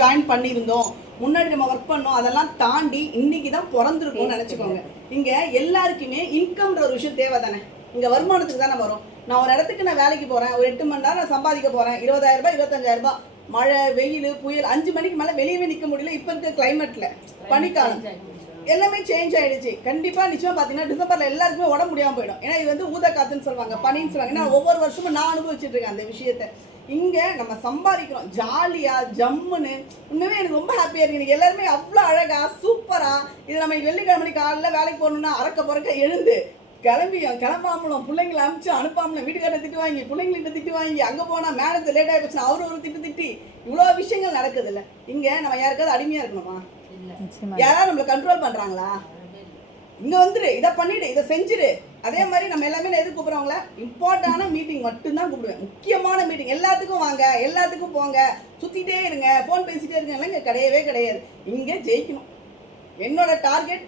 Join பண்ணியிருந்தோம், முன்னாடி நம்ம ஒர்க் பண்ணோம், அதெல்லாம் தாண்டி இன்னைக்கு தான் பிறந்திருக்கோம்னு நினச்சிக்கோங்க. இங்கே எல்லாருக்குமே இன்கம்ன்ற ஒரு விஷயம் தேவை தானே. இங்கே வருமானத்துக்கு தானே வரும். நான் ஒரு இடத்துக்கு நான் வேலைக்கு போகிறேன், ஒரு 8 மணி நேரம் நான் சம்பாதிக்க போகிறேன், 20,000 ரூபாய் 25,000 ரூபாய், மழை வெயில் புயல் 5 மணிக்கு மேலே வெளியவே நிற்க முடியல. இப்போ இருக்க கிளைமேட்டில் பனிக்காலம் எல்லாமே சேஞ்ச் ஆகிடுச்சு. கண்டிப்பாக நிச்சயமாக பார்த்தீங்கன்னா டிசம்பரில் எல்லாருக்குமே உடம்பு முடியாமல் போயிடும். ஏன்னா இது வந்து ஊத காத்துன்னு சொல்லுவாங்க, பனின்னு சொல்லுவாங்க. ஏன்னா ஒவ்வொரு வருஷமும் நான் அனுபவிச்சுட்டு இருக்கேன் அந்த விஷயத்தை. இங்கே நம்ம சம்பாதிக்கிறோம் ஜாலியாக ஜம்முன்னு. உண்மையுமே எனக்கு ரொம்ப ஹாப்பியாக இருக்குது. எனக்கு எல்லாருமே அவ்வளோ அழகாக சூப்பராக. இது நம்ம வெள்ளிக்கிழமை காலையில் வேலைக்கு போகணுன்னா அறக்க பிறக்க எழுந்து கிளம்பாமலும் பிள்ளைங்களை அனுப்பிச்சு அனுப்பாமலும் வீட்டுக்கார திட்டு வாங்கி பிள்ளைங்கள்கிட்ட திட்டு வாங்கி அங்கே போனால் மேனேஜர் லேட் ஆகிடுச்சுன்னா அவரு ஒரு திட்டி இவ்வளோ விஷயங்கள் நடக்குது இல்லை. இங்கே நம்ம யாருக்காவது அடிமையாக இருக்கணுமா? யாராவது நம்மளை கண்ட்ரோல் பண்ணுறாங்களா? இங்கே வந்துடு, இதை பண்ணிவிடு, இதை செஞ்சிடு. அதே மாதிரி நம்ம எல்லாமே நான் எது கூப்பிட்றவங்கள இம்பார்ட்டண்டான மீட்டிங் மட்டும்தான் கூப்பிடுவேன். முக்கியமான மீட்டிங் எல்லாத்துக்கும் வாங்க, எல்லாத்துக்கும் போங்க, சுற்றிட்டே இருங்க, ஃபோன் பேசிகிட்டே இருங்க, இங்கே கிடையவே கிடையாது. இங்கே ஜெயிக்கணும். என்னோட டார்கெட்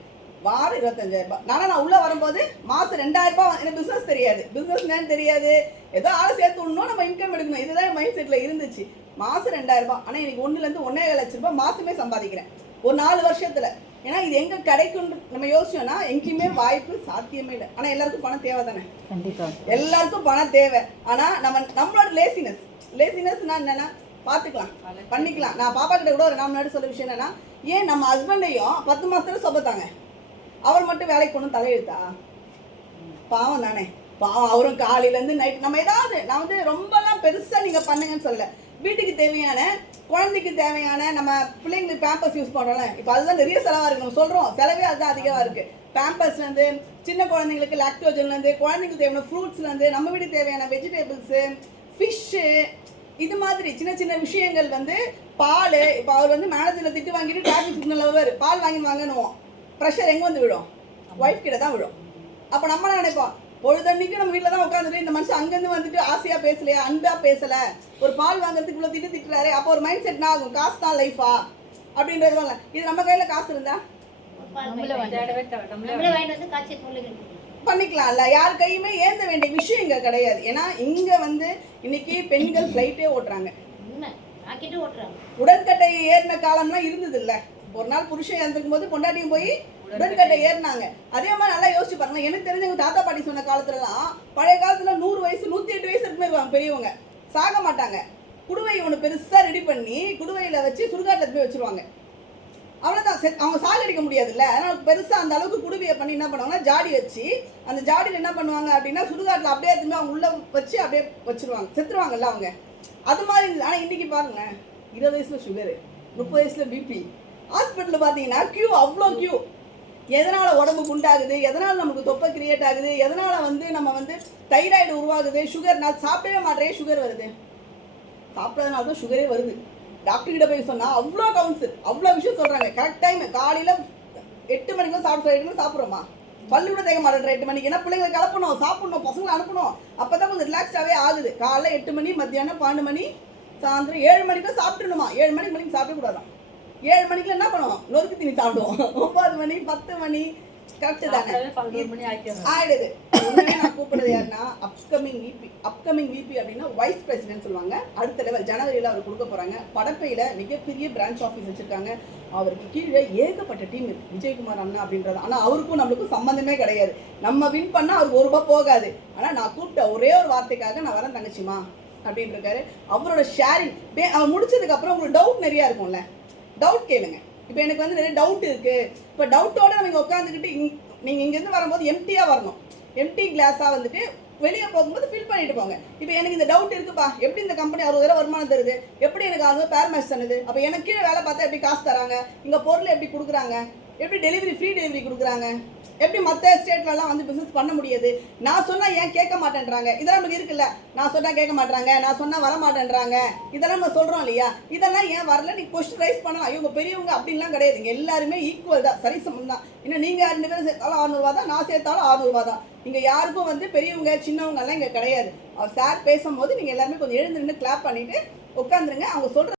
வாரம் 25,000 ரூபாய். நான் உள்ளே வரும்போது மாதம் 2,000 ரூபாய். எனக்கு பிஸ்னஸ் தெரியாது, பிஸ்னஸ் நேம் தெரியாது, ஏதோ ஆளை சேர்த்து விடணும், நம்ம இன்கம் எடுக்கணும், இதுதான் மைண்ட் செட்டில் இருந்துச்சு. மாதம் 2,000 ரூபாய். ஆனால் எனக்கு 1,000 1,7 லட்சம் ரூபாய் மாதமே சம்பாதிக்கிறேன் ஒரு 4 வருஷத்தில். ஏன்னா இது எங்கே கிடைக்கும் நம்ம யோசிச்சோன்னா எங்கேயுமே வாய்ப்பு சாத்தியமே இல்லை. ஆனால் எல்லாருக்கும் பணம் தேவை தானே. கண்டிப்பாக எல்லாருக்கும் பணம் தேவை. ஆனால் நம்மளோட லேசினஸ்னா என்னென்னா பார்த்துக்கலாம், பண்ணிக்கலாம். நான் பாப்பா கிட்ட கூட ஒரு 4 முன்னாடி சொல்ல விஷயம் என்னென்னா, ஏன் நம்ம ஹஸ்பண்டையும் 10 மாதத்துல சொப்பத்தாங்க, அவர் மட்டும் வேலைக்கு கொண்டு தலையெழுத்தா? பாவம் தானே. பாவம் அவரும் காலையிலேருந்து நைட். நம்ம ஏதாவது நான் வந்து ரொம்பலாம் பெருசாக நீங்கள் பண்ணுங்கன்னு சொல்லலை. வீட்டுக்கு தேவையான குழந்தைக்கு தேவையான நம்ம பிள்ளைங்களுக்கு பேம்பர்ஸ் யூஸ் பண்ணுறோம்ல, இப்போ அதுதான் நிறைய செலவாக இருக்குது. நம்ம சொல்கிறோம் செலவே அதுதான் அதிகமாக இருக்குது. பேம்பர்ஸ்லேருந்து சின்ன குழந்தைங்களுக்கு லாக்டோஜன்லேருந்து குழந்தைங்களுக்கு தேவையான ஃப்ரூட்ஸ்லேருந்து நம்ம வீட்டுக்கு தேவையான வெஜிடபிள்ஸு ஃபிஷ்ஷு இது மாதிரி சின்ன சின்ன விஷயங்கள் வந்து பால். இப்போ அவர் வந்து மேனேஜரில் திட்டு வாங்கிட்டு டிராஃபிக் சிக்னல் பால் வாங்கி வாங்கணும், ப்ரெஷர் எங்கே வந்து விழும்? ஒய்ஃப் கிட்ட தான் விழும். அப்போ நம்ம நினைப்போம் பொழுதன்னைக்கு நம்ம வீட்டில் தான் உட்காந்துட்டு இந்த மனுஷன் அங்கேருந்து வந்துட்டு ஆசையாக பேசலையா, அன்பாக பேசலை, ஒரு பால் வாங்குறதுக்கு இவ்வளோ திட்டுறாரு. அப்போ ஒரு மைண்ட் செட்னா ஆகும், காசு தான் லைஃபா அப்படின்றது. இது நம்ம கையில் காசு இருந்தா பண்ணிக்கலாம்ல. யார் கையுமே ஏந்த வேண்டிய விஷயம் இங்கே கிடையாது. ஏன்னா இங்கே வந்து இன்னைக்கு பெண்கள் ஃப்ளைட்டே ஓட்டுறாங்க, உடன்கட்டை ஏறின காலம்லாம் இருந்தது இல்லை. ஒரு நாள் புருஷன் இறந்துருக்கும் போது பொண்டாட்டியும் போய் உடன்கட்டை ஏறினாங்க. அதே மாதிரி நல்லா யோசிச்சு பாருங்க. எனக்கு தெரிஞ்சவங்க தாத்தா பாட்டி சொன்ன காலத்துலலாம் பழைய காலத்துல 100 வயசு 108 வயசு இருக்குமே இருப்பாங்க பெரியவங்க, சாக மாட்டாங்க. குடுவை ஒன்று பெருசா ரெடி பண்ணி குடுவையில வச்சு சுடுகாட்டில் போய் வச்சிருவாங்க. அவ்வளோதான், அவங்க சாக அடிக்க முடியாதுல்ல. அதனால பெருசாக அந்த அளவுக்கு குடுவையை பண்ணி என்ன பண்ணுவாங்கன்னா ஜாடி வச்சு அந்த ஜாடியில் என்ன பண்ணுவாங்க அப்படின்னா சுடுகாட்டில் அப்படியே எடுத்துமே அவங்க உள்ள வச்சு அப்படியே வச்சிருவாங்க, செத்துருவாங்கல்ல அவங்க. அது மாதிரி இருந்தது. ஆனால் இன்னைக்கு பாருங்களேன், 20 வயசுல சுகரு, 30 வயசுல பிபி, ஹாஸ்பிட்டலில் பார்த்தீங்கன்னா கியூ, அவ்வளோ கியூ. எதனால் உடம்பு குண்டாகுது, எதனால் நமக்கு தொப்பை கிரியேட் ஆகுது, எதனால் வந்து நம்ம வந்து தைராய்டு உருவாகுது, சுகர். நான் சாப்பிடவே மாட்டேன், சுகர் வருது. சாப்பிட்றதுனால தான் சுகரே வருது. டாக்டர்கிட்ட போய் சொன்னால் அவ்வளோ கவுன்சில், அவ்வளோ விஷயம் சொல்கிறாங்க. கரெக்ட் டைம் காலையில் 8 மணிக்கு சாப்பிட்றோமா, பல்லு கூட தேங்க மாட்டேன் 8 மணிக்கு. ஏன்னா பிள்ளைங்களை கிளப்பணும், சாப்பிடணும், பசங்களை அனுப்பணும். அப்போ தான் கொஞ்சம் ரிலாக்ஸாகவே ஆகுது. காலைல 8 மணி, மத்தியானம் 12 மணி, சாயந்தரம் 7 மணிக்கு சாப்பிட்டுணுமா. 7 மணிக்கு சாப்பிடக்கூடாதான். 7 மணிக்குள்ள என்ன பண்ணுவோம், நொறுக்கு தீனி சாப்பிடுவோம். 9 மணி 10 மணி கரெக்டு தானே ஆயிடுது. நான் கூப்பிடுறது யாருன்னா அப்கமிங் விபி அப்படின்னா வைஸ் பிரசிடென்ட் சொல்லுவாங்க. அடுத்த லெவல் ஜனவரியில் அவர் கொடுக்க போகிறாங்க. படப்பையில் மிகப்பெரிய பிரான்ச் ஆஃபீஸ் வச்சுருக்காங்க. அவருக்கு கீழே ஏகப்பட்ட டீம் இருக்குது. விஜயகுமார் அண்ணா அப்படின்றது. ஆனால் அவருக்கும் நம்மளுக்கும் சம்மந்தமே கிடையாது. நம்ம வின் பண்ணால் அவருக்கு ₹1 போகாது. ஆனால் நான் கூப்பிட்ட ஒரே ஒரு வார்த்தைக்காக நான் வரேன் தங்கச்சிமா அப்படின்னு இருக்காரு. அவரோட ஷேரிங் அவர் முடிச்சதுக்கப்புறம் உங்களுக்கு டவுட் நிறையா இருக்கும்ல, டவுட் கேளுங்க. இப்போ எனக்கு வந்து நிறைய டவுட் இருக்குது. இப்போ டவுட்டோட நம்ம உட்காந்துக்கிட்டு நீங்கள் இங்கேருந்து வரும்போது எம்டியாக வரணும். எம்டி கிளாஸாக வந்துட்டு வெளியே போகும்போது ஃபில் பண்ணிட்டு போங்க. இப்போ எனக்கு இந்த டவுட் இருக்குப்பா, எப்படி இந்த கம்பெனி 60,000 வருமானம் தருது, எப்படி எனக்கு அது பேர் மேட்ச் தருது, அப்போ எனக்கு கீழே வேலை பார்த்தா எப்படி காசு தராங்க, இங்கே பொருள் எப்படி கொடுக்குறாங்க, எப்படி டெலிவரி ஃப்ரீ டெலிவரி கொடுக்குறாங்க, எப்படி மற்ற ஸ்டேட்லலாம் வந்து பிஸ்னஸ் பண்ண முடியாது, நான் சொன்னால் ஏன் கேட்க மாட்டேன்றாங்க, இதெல்லாம் நமக்கு இருக்குல்ல. நான் சொன்னால் கேட்க மாட்டேறாங்க, நான் சொன்னால் வர மாட்டேன்றாங்க, இதெல்லாம் நம்ம சொல்கிறோம் இல்லையா. இதெல்லாம் ஏன் வரல, நீ கொஸ்டின் ரைஸ் பண்ணலாம். இவங்க பெரியவங்க அப்படின்லாம் கிடையாது. இங்கே எல்லாருமே ஈக்குவல் தான், சரிசமம் தான். இன்னும் நீங்கள் 2 பேரும் சேர்த்தாலும் 600 ரூபா தான், நான் சேர்த்தாலும் 600 ரூபா தான். இங்கே யாருக்கும் வந்து பெரியவங்க சின்னவங்கெல்லாம் இங்கே கிடையாது. அவர் சார் பேசும்போது நீங்கள் எல்லாருமே கொஞ்சம் எழுந்து நின்று கிளாப் பண்ணிவிட்டு உட்காந்துருங்க. அவங்க சொல்கிற